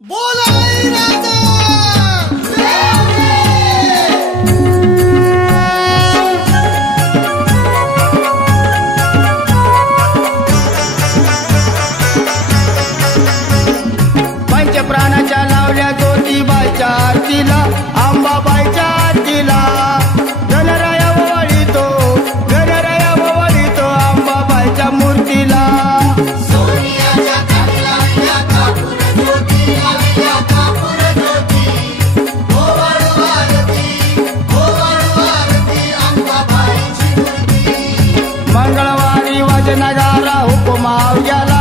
बोलाई राजा पंचप्राणाच्या लावल्या ज्योतिबाच्या आरतीला अंबाबाईच्या आरतीला गणराया वळीतो अंबाबाईच्या मूर्तीला मंगळवारी वजनगारा हुकुमाव गेला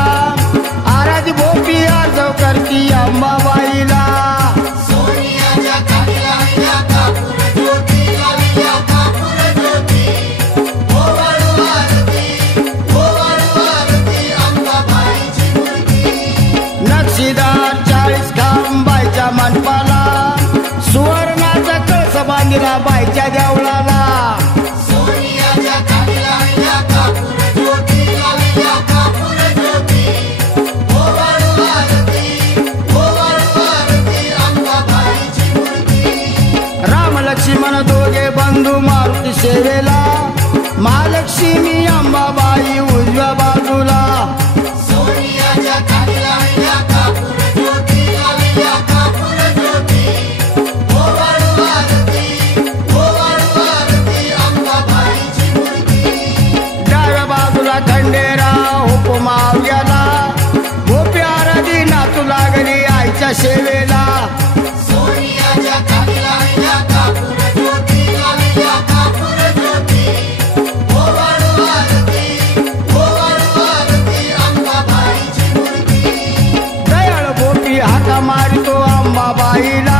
आराधी भोपी अर्ज करती अंबाबाईला नक्षीदार 40 खांबाईच्या मंडपाला सुवर्णाचा कळस बांधला बाईच्या देवळाला लक्ष्मण दोघे बंधू मारुती सेवेला महालक्ष्मी अंबाबाई उजव्या बाजूला डाव्या बाजूला खंडेरा हुकुमाव गेला भोपी आराधी नातू लागली आईच्या सेवेला मारितो अंबाबाईला